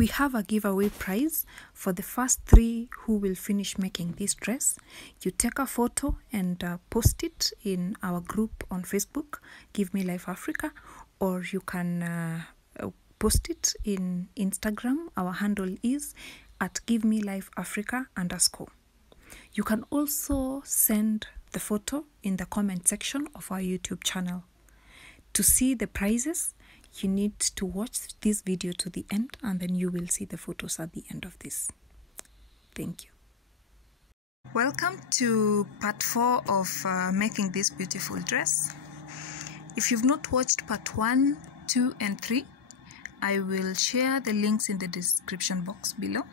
We have a giveaway prize for the first 3 who will finish making this dress. You take a photo and post it in our group on Facebook, Give Me Life Africa, or you can post it in Instagram. Our handle is at Give Me Life Africa _. You can also send the photo in the comment section of our YouTube channel. To see the prizes, you need to watch this video to the end, and then you will see the photos at the end of this. Thank you. Welcome to part 4 of making this beautiful dress. If you've not watched part 1, 2 and 3, I will share the links in the description box below.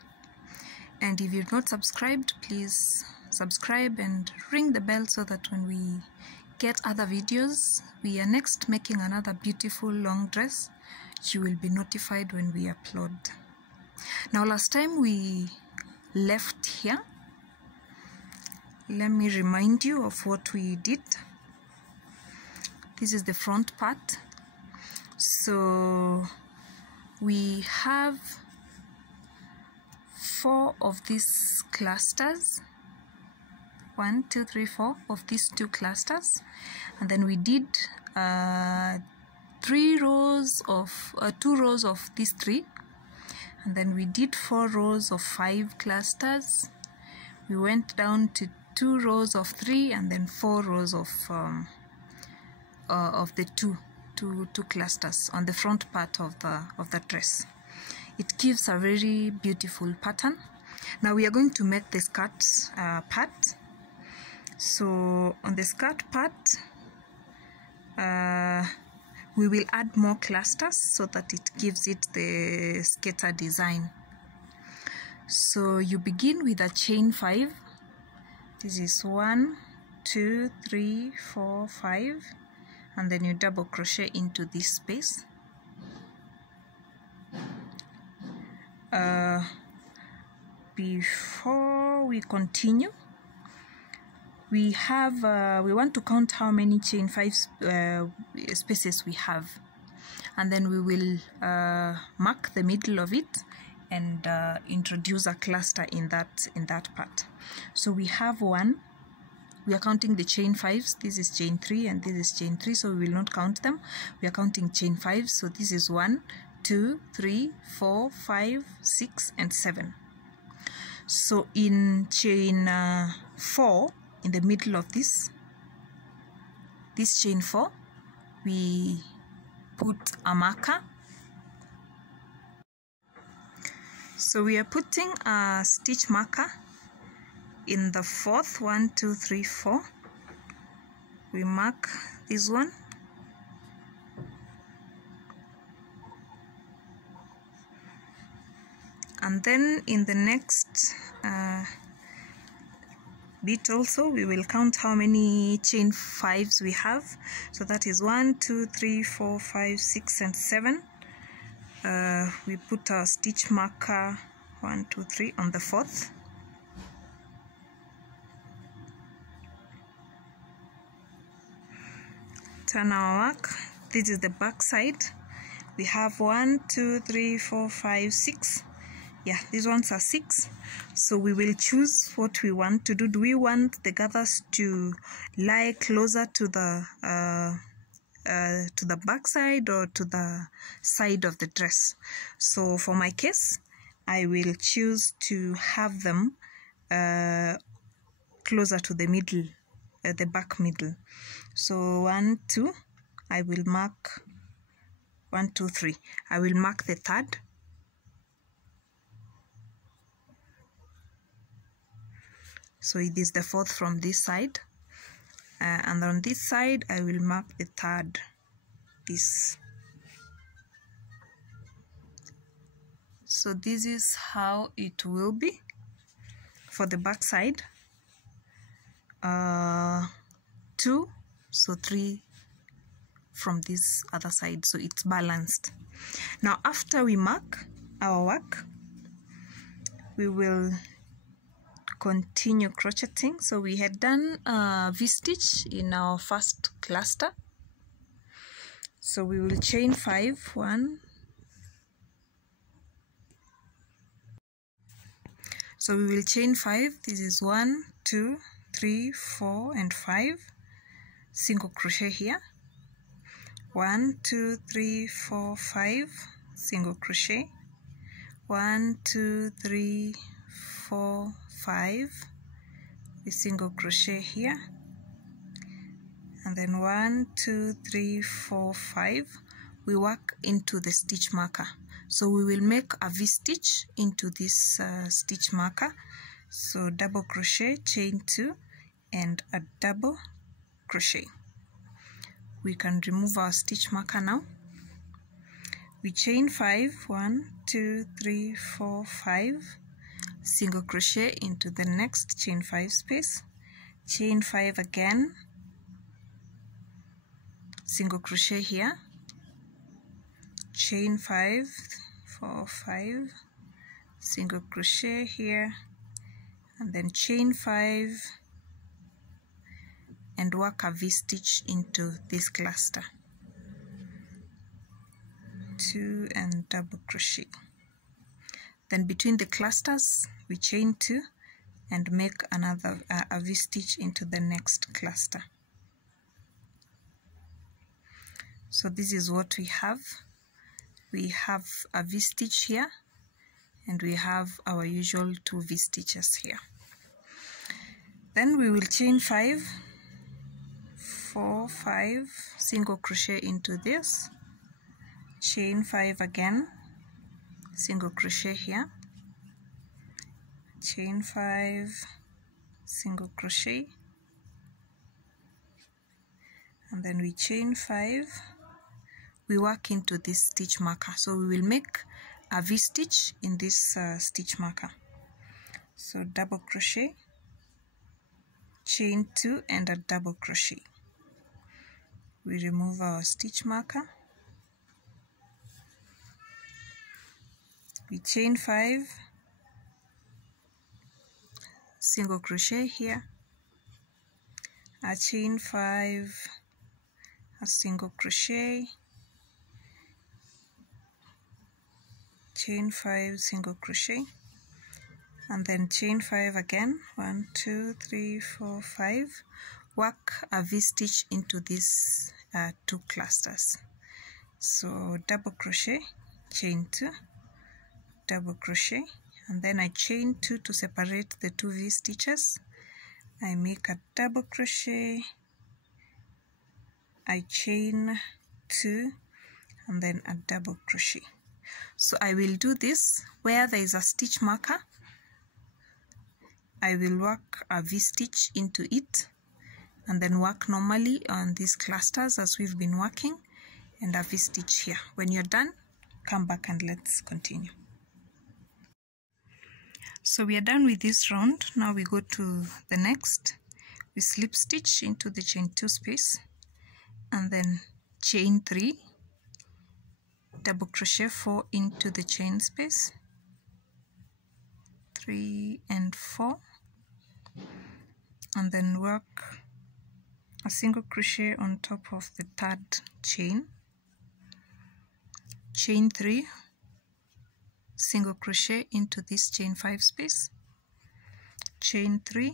And if you've not subscribed, please subscribe and ring the bell so that when we get other videos, we are next making another beautiful long dress, you will be notified when we upload. Now, last time we left here, let me remind you of what we did. This is the front part. So we have 4 of these clusters, 1, 2, 3, 4 of these 2 clusters, and then we did 2 rows of these 3, and then we did 4 rows of 5 clusters. We went down to 2 rows of 3, and then 4 rows of the two clusters on the front part of the dress. It gives a very beautiful pattern. Now we are going to make the skirt part. So on the skirt part, we will add more clusters so that it gives it the skater design. So you begin with a chain 5. This is 1, 2, 3, 4, 5, and then you double crochet into this space. Before we continue, we want to count how many chain 5 spaces we have, and then we will mark the middle of it and introduce a cluster in that part. So we have 1. We are counting the chain 5s. This is chain 3 and this is chain 3, so we will not count them. We are counting chain 5s. So this is 1, 2, 3, 4, 5, 6 and 7. So in chain 4, in the middle of this chain 4, we put a marker. So we are putting a stitch marker in the 4th, 1, 2, 3, 4. We mark this one. And then in the next bit also, we will count how many chain 5s we have. So that is 1, 2, 3, 4, 5, 6 and 7. We put our stitch marker 1, 2, 3 on the 4th. Turn our work. This is the back side. We have 1, 2, 3, 4, 5, 6. Yeah, these ones are 6. So we will choose what we want to do. Do we want the gathers to lie closer to the back side or to the side of the dress? So for my case, I will choose to have them closer to the middle, the back middle. So 1, 2, I will mark 1, 2, 3. I will mark the 3rd. So it is the 4th from this side, and on this side I will mark the 3rd. This. So this is how it will be for the back side. 2, so 3 from this other side, so it's balanced. Now after we mark our work, we will continue crocheting. So we had done V-stitch in our first cluster, so we will chain 5, 1, So we will chain 5. This is 1, 2, 3, 4 and 5. Single crochet here. 1, 2, 3, 4, 5. Single crochet. 1, 2, 3, 4, 5. A single crochet here. And then 1, 2, 3, 4, 5. We work into the stitch marker. So we will make a V-stitch into this stitch marker. So double crochet, chain 2 and a double crochet. We can remove our stitch marker now. We chain 5, 1, 2, 3, 4, 5, single crochet into the next chain 5 space, chain 5 again, single crochet here, chain 5, 4, 5, single crochet here, and then chain 5 and work a V-stitch into this cluster. 2 and double crochet. Then between the clusters we chain 2 and make another a V-stitch into the next cluster. So this is what we have. We have a V-stitch here and we have our usual 2 V-stitches here. Then we will chain 5, 4, 5, single crochet into this, chain 5 again, single crochet here, chain 5, single crochet, and then we chain 5. We work into this stitch marker, so we will make a V-stitch in this stitch marker. So double crochet, chain 2 and a double crochet. We remove our stitch marker. We chain 5, single crochet here, a chain 5, a single crochet, chain 5, single crochet, and then chain 5 again, 1, 2, 3, 4, 5, work a V-stitch into these 2 clusters. So double crochet, chain 2, double crochet, and then I chain 2 to separate the 2 V-stitches. I make a double crochet, I chain 2 and then a double crochet. So I will do this where there is a stitch marker. I will work a V-stitch into it and then work normally on these clusters as we've been working, and a V-stitch here. When you're done, come back and let's continue. So we are done with this round. Now we go to the next. We slip stitch into the chain 2 space and then chain 3, double crochet 4 into the chain space, 3 and 4, and then work a single crochet on top of the 3rd chain, chain 3, single crochet into this chain 5 space, chain 3,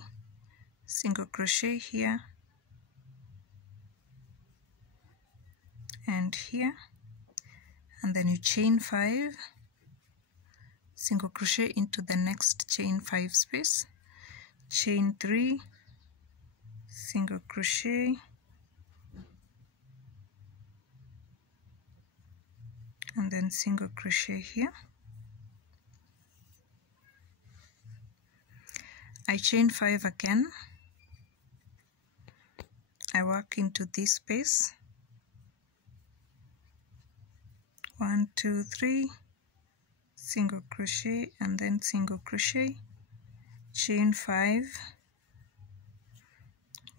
single crochet here and here, and then you chain 5, single crochet into the next chain 5 space, chain 3, single crochet, and then single crochet here. I chain 5 again. I work into this space, 1, 2, 3, single crochet and then single crochet, chain 5,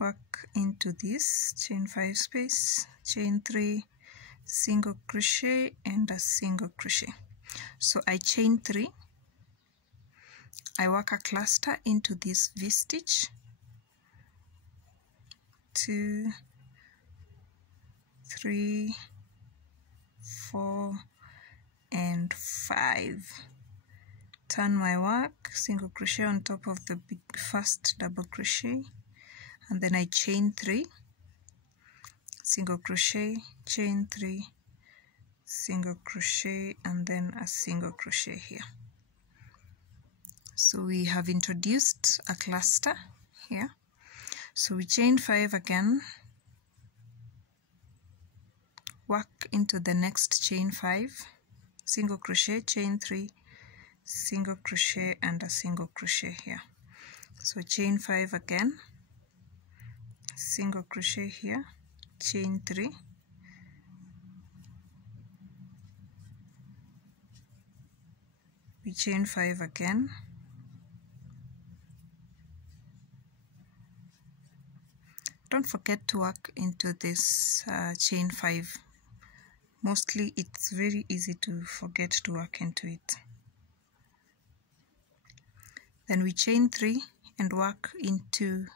work into this chain 5 space, chain 3, single crochet and a single crochet. So I chain 3, I work a cluster into this V-stitch, 2, 3, 4 and 5. turn my work, single crochet on top of the first double crochet, and then I chain 3, single crochet, chain 3, single crochet, and then a single crochet here. So we have introduced a cluster here. So we chain 5 again, work into the next chain 5, single crochet, chain 3, single crochet, and a single crochet here. So chain 5 again, single crochet here, chain 3, we chain 5 again, don't forget to work into this chain 5. Mostly it's very easy to forget to work into it. Then we chain 3 and work into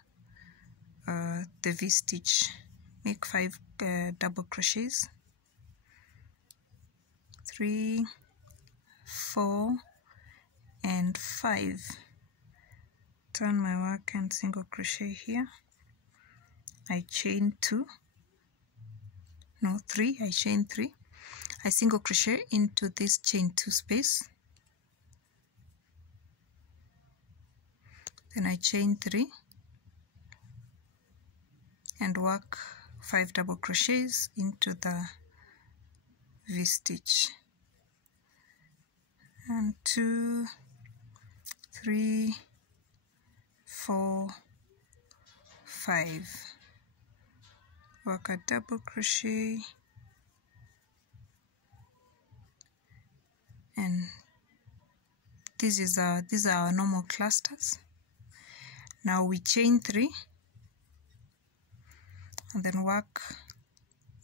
the V-stitch. Make 5 double crochets, 3, 4, and 5. Turn my work and single crochet here. I chain 3, I chain 3. I single crochet into this chain 2 space. Then I chain 3 and work 5 double crochets into the V-stitch. And 2, 3, 4, 5. Work a double crochet, and these are our normal clusters. Now we chain 3 and then work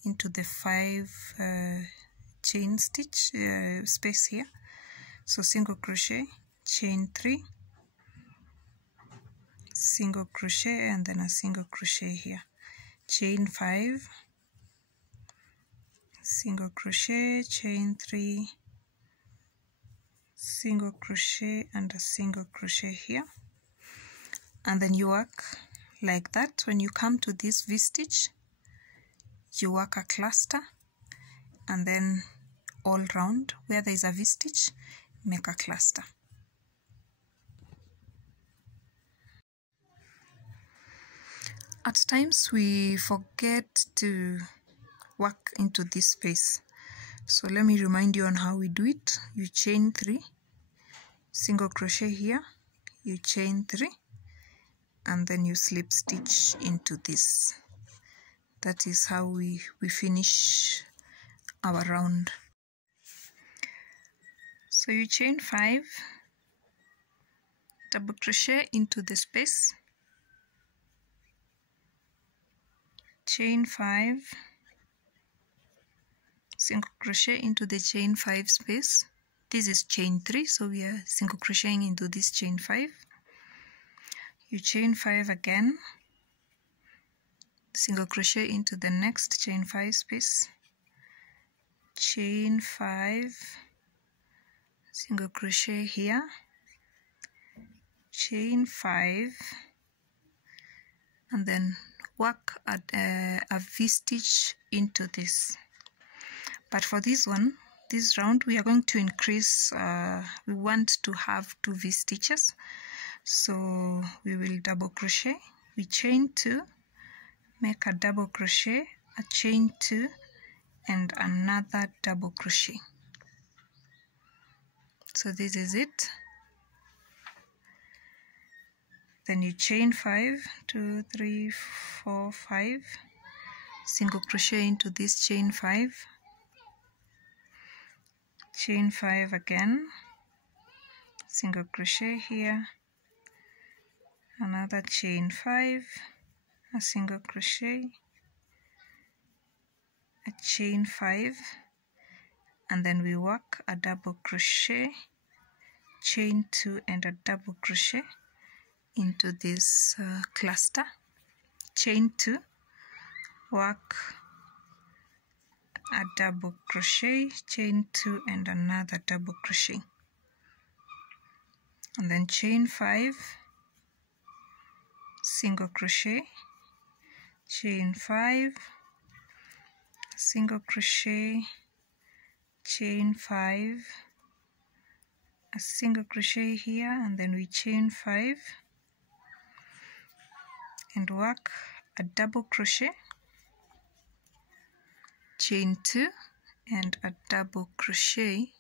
into the 5 chain stitch space here. So single crochet, chain 3, single crochet, and then a single crochet here. Chain 5, single crochet, chain 3, single crochet, and a single crochet here. And then you work like that. When you come to this V-stitch, you work a cluster, and then all round where there is a V-stitch, make a cluster. At times we forget to work into this space. So let me remind you on how we do it. You chain 3, single crochet here, you chain 3, and then you slip stitch into this. That is how we finish our round. So you chain 5, double crochet into the space, chain 5, single crochet into the chain 5 space. This is chain 3, so we are single crocheting into this chain 5. You chain 5 again, single crochet into the next chain 5 space, chain 5, single crochet here, chain 5, and then work at a V-stitch into this. But for this one, this round, we are going to increase, we want to have 2 V-stitches, so we will double crochet, we chain 2, make a double crochet, a chain 2, and another double crochet. So this is it. Then you chain 5, 2, 3, 4, 5, single crochet into this chain 5, chain 5 again, single crochet here, another chain 5, a single crochet, a chain 5, and then we work a double crochet, chain 2, and a double crochet into this cluster, chain 2, work a double crochet, chain 2, and another double crochet. and then chain 5, single crochet, chain 5, single crochet, chain 5, a single crochet here, and then we chain 5 and work a double crochet, chain 2 and a double crochet,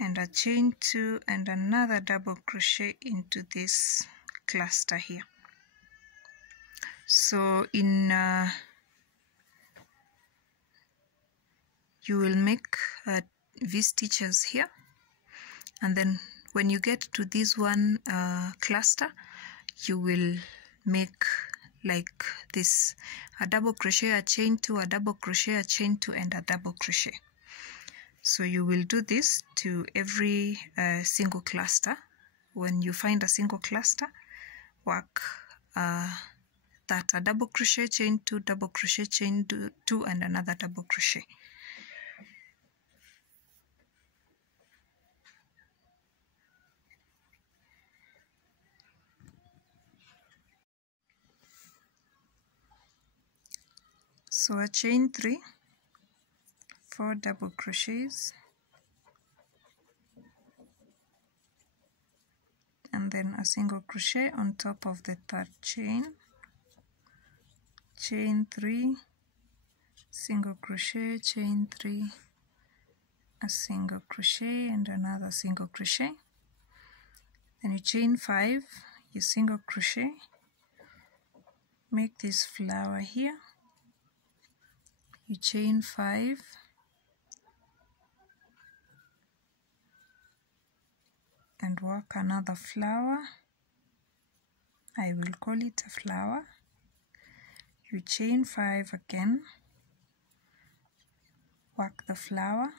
and a chain 2 and another double crochet into this cluster here. So in you will make V-stitches here, and then when you get to this one cluster, you will make like this: a double crochet, a chain 2, a double crochet, a chain 2, and a double crochet. So you will do this to every single cluster. When you find a single cluster, work that a double crochet, chain 2, double crochet, chain 2, and another double crochet. So a chain 3, 4 double crochets, and then a single crochet on top of the third chain, chain 3, single crochet, chain 3, a single crochet and another single crochet. Then you chain 5, you single crochet, make this flower here, you chain 5, and work another flower. I will call it a flower. You chain 5 again, work the flower,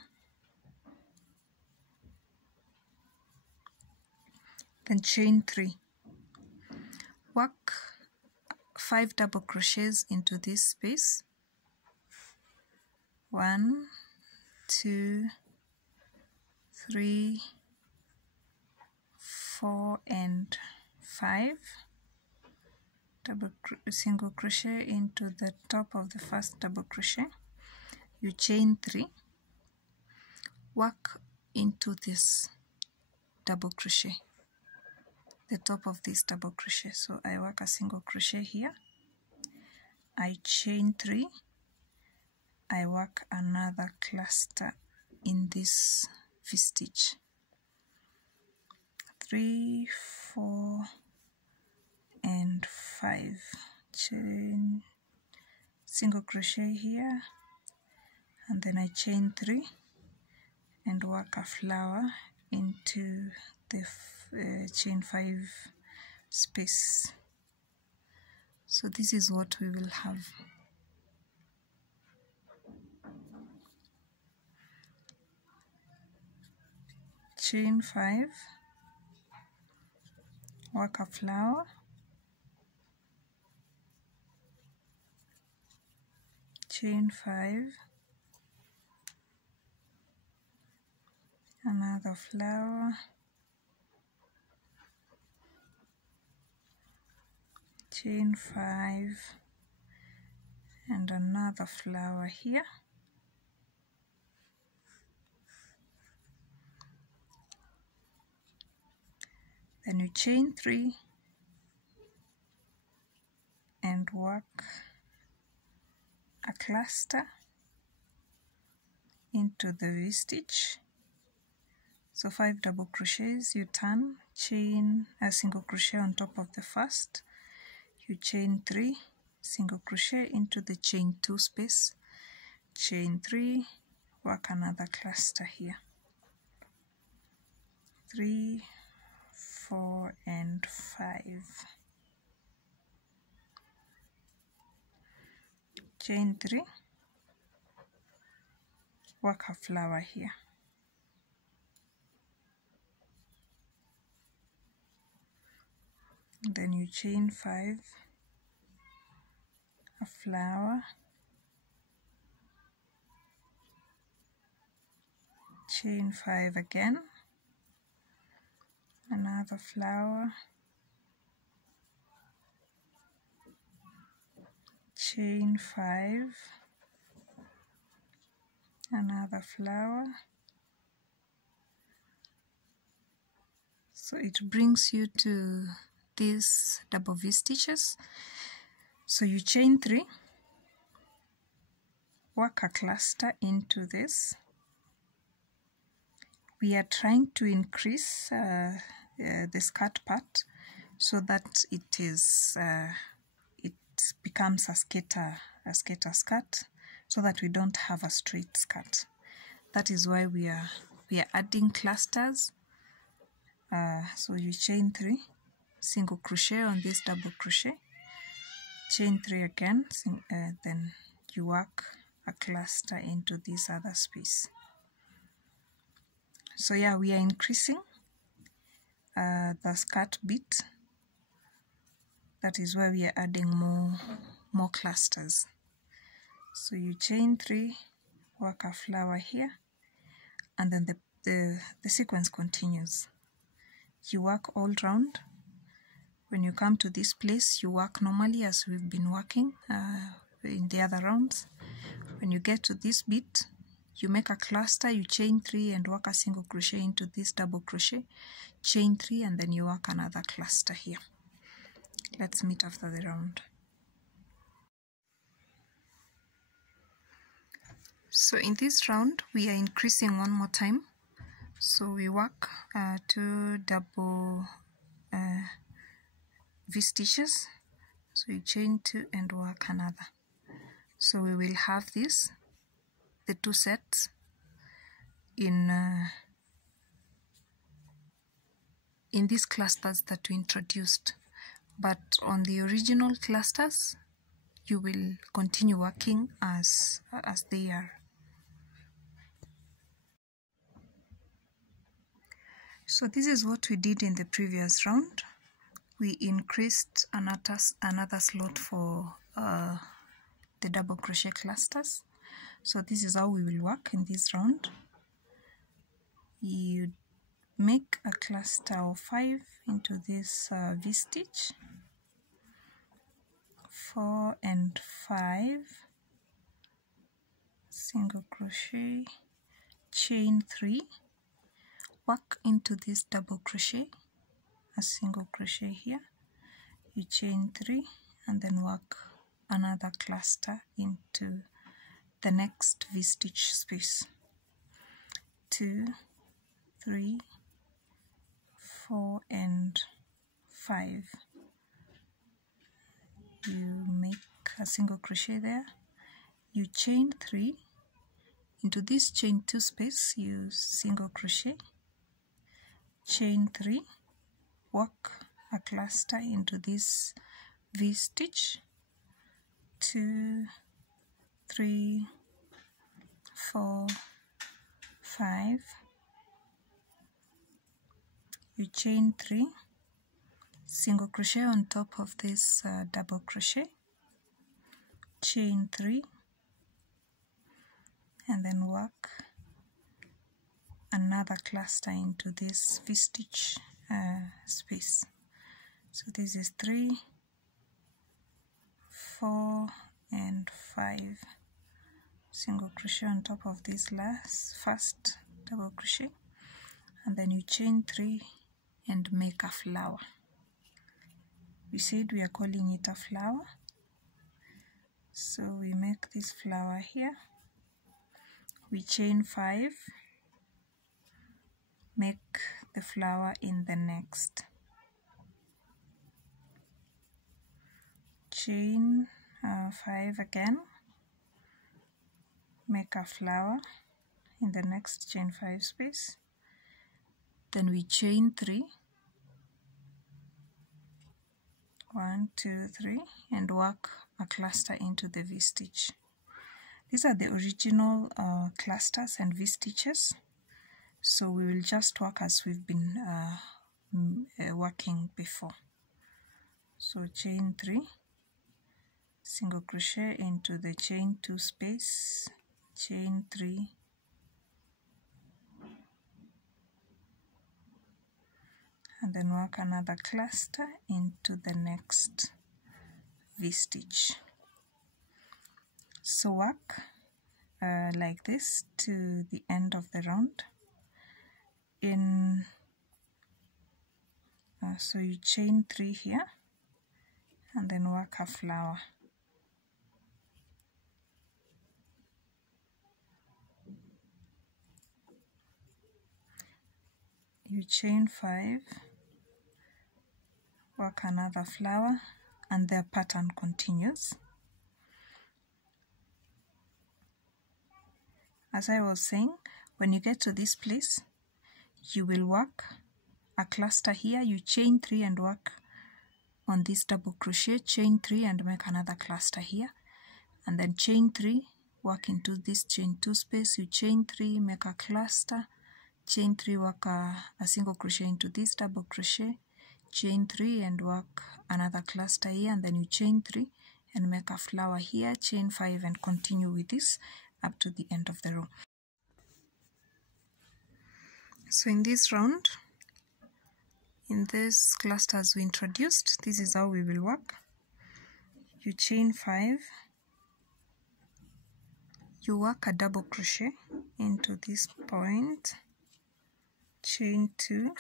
then chain 3, work 5 double crochets into this space, 1, 2, 3, 4, and 5 single crochet into the top of the first double crochet. You chain 3, work into this double crochet, the top of this double crochet. So I work a single crochet here, I chain 3, I work another cluster in this V-stitch, 3, 4, and 5, chain, single crochet here, and then I chain 3 and work a flower into the chain 5 space. So this is what we will have. Chain 5, work a flower, chain 5, another flower, chain 5, and another flower here, then you chain 3 and work a cluster into the V-stitch. So 5 double crochets, you turn, chain a single crochet on top of the first, you chain 3, single crochet into the chain 2 space, chain 3, work another cluster here, 3, 4, and 5, chain 3, work a flower here, then you chain 5, a flower, chain 5 again, another flower, chain 5, another flower. So it brings you to these double V stitches. So you chain 3, work a cluster into this. We are trying to increase the skirt part so that it becomes a skater skirt, so that we don't have a straight skirt. That is why we are adding clusters. So you chain 3, single crochet on this double crochet, chain 3 again, then you work a cluster into this other space. So yeah, we are increasing the skirt bit. That is why we are adding more clusters. So you chain 3, work a flower here, and then the sequence continues. You work all round. When you come to this place, you work normally as we've been working in the other rounds. When you get to this bit, you make a cluster, you chain 3 and work a single crochet into this double crochet, chain 3, and then you work another cluster here. Let's meet after the round. So in this round, we are increasing one more time. So we work 2 double V stitches. So you chain 2 and work another. So we will have this, the 2 sets in these clusters that we introduced. But on the original clusters, you will continue working as they are. So this is what we did in the previous round. We increased another slot for the double crochet clusters. So this is how we will work in this round. You make a cluster of 5 into this V stitch, 4 and 5, single crochet, chain 3, work into this double crochet, a single crochet here, you chain 3 and then work another cluster into the next V stitch space. 2, 3, 4 and 5. You make a single crochet there, you chain 3, into this chain 2 space you single crochet, chain 3, work a cluster into this V stitch, 2, 3, 4, 5, you chain 3, single crochet on top of this double crochet, chain 3, and then work another cluster into this V stitch space. So this is 3, 4 and 5, single crochet on top of this first double crochet, and then you chain 3 and make a flower. We said we are calling it a flower, so we make this flower here, we chain 5, make the flower in the next, chain 5 again, make a flower in the next chain 5 space, then we chain 3, 1, 2, 3, and work a cluster into the V stitch. These are the original clusters and V stitches, so we will just work as we've been working before. So chain 3, single crochet into the chain 2 space, chain 3, and then work another cluster into the next V-stitch. So work like this to the end of the round. So you chain 3 here and then work a flower. You chain 5, work another flower, and the pattern continues. As I was saying, when you get to this place, you will work a cluster here. You chain 3 and work on this double crochet, chain 3 and make another cluster here, and then chain 3, work into this chain 2 space. You chain 3, make a cluster, chain 3, work a single crochet into this double crochet, chain 3 and work another cluster here, and then you chain 3 and make a flower here, chain 5 and continue with this up to the end of the row. So in this round, in this clusters we introduced, this is how we will work. You chain 5, you work a double crochet into this point, chain 2,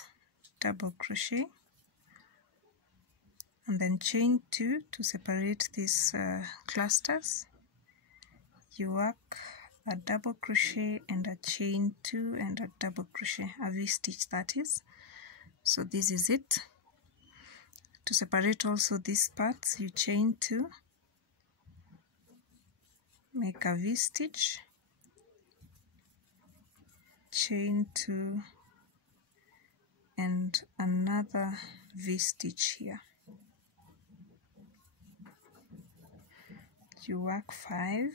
double crochet, and then chain 2 to separate these clusters. You work a double crochet and a chain 2 and a double crochet, a V-stitch that is. So this is it. To separate also these parts, you chain 2, make a V-stitch, chain 2 and another V-stitch here. You work 5,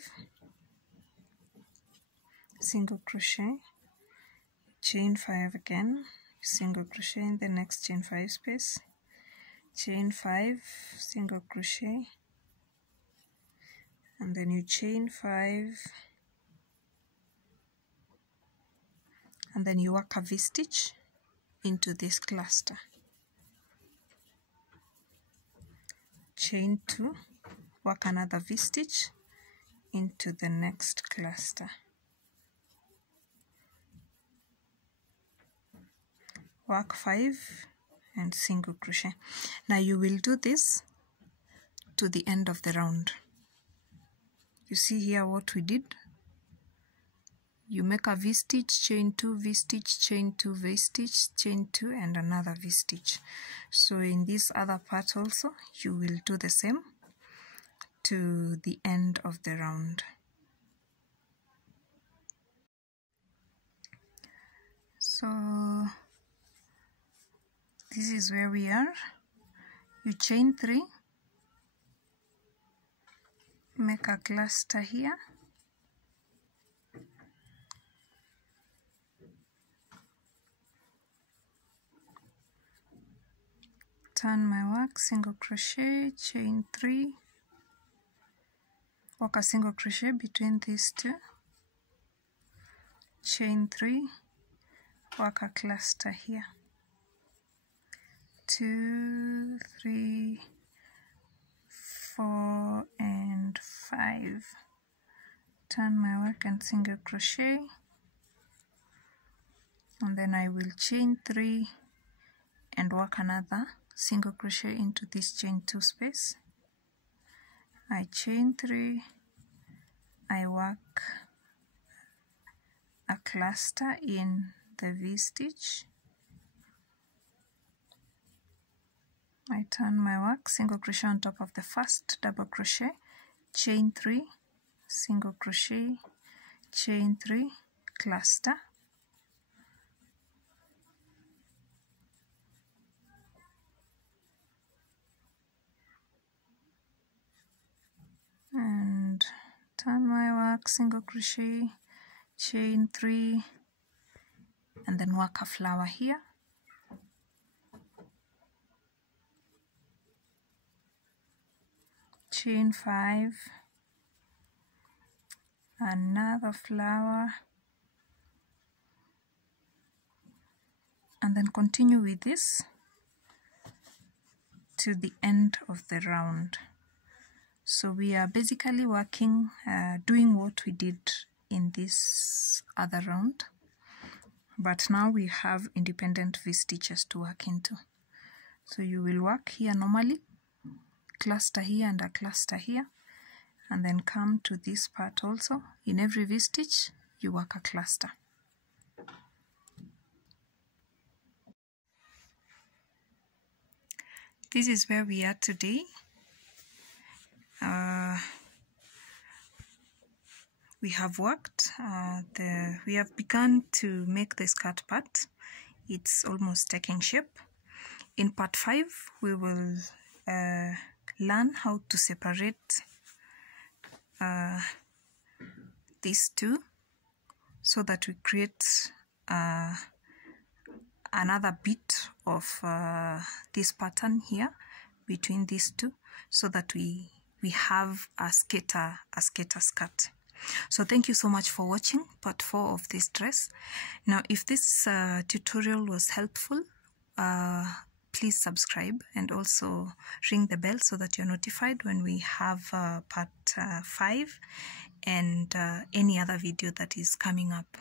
single crochet, chain 5 again, single crochet in the next chain 5 space, chain 5, single crochet, and then you chain 5, and then you work a V-stitch into this cluster, chain 2, work another V-stitch into the next cluster, work 5 and single crochet. Now you will do this to the end of the round. You see here what we did. You make a V-stitch, chain 2, V-stitch, chain 2, V-stitch, chain 2 and another V-stitch. So in this other part also you will do the same to the end of the round. So this is where we are. You chain 3, make a cluster here, turn my work, single crochet, chain 3, work a single crochet between these two, chain 3, work a cluster here, 2, 3, 4 and 5, turn my work and single crochet, and then I will chain 3 and work another single crochet into this chain 2 space. I chain 3, I work a cluster in the V-stitch, I turn my work, single crochet on top of the first double crochet, chain 3, single crochet, chain 3, cluster, and turn my work, single crochet, chain 3, and then work a flower here, chain 5, another flower, and then continue with this to the end of the round. So we are basically working, doing what we did in this other round, but now we have independent V-stitches to work into. So you will work here normally, cluster here and a cluster here, and then come to this part also. In every V-stitch you work a cluster. This is where we are today. We have worked, we have begun to make the skirt part. It's almost taking shape. In part 5, we will learn how to separate these two so that we create another bit of this pattern here between these two, so that we have a skater skirt. So thank you so much for watching part 4 of this dress. Now if this tutorial was helpful, please subscribe and also ring the bell so that you're notified when we have part 5 and any other video that is coming up.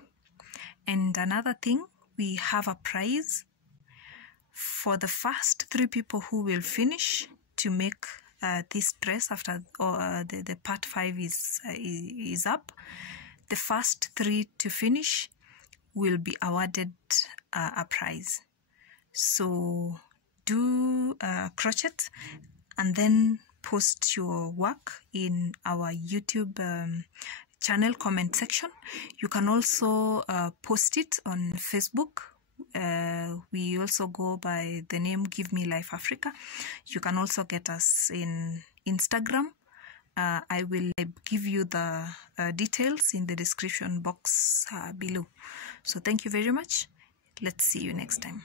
And another thing, we have a prize for the first 3 people who will finish to make this dress after the part 5 is up. The first 3 to finish will be awarded a prize. So do crochet and then post your work in our YouTube channel comment section. You can also post it on Facebook. We also go by the name Give Me Life Africa. You can also get us in Instagram. I will give you the details in the description box below. So thank you very much. Let's see you next time.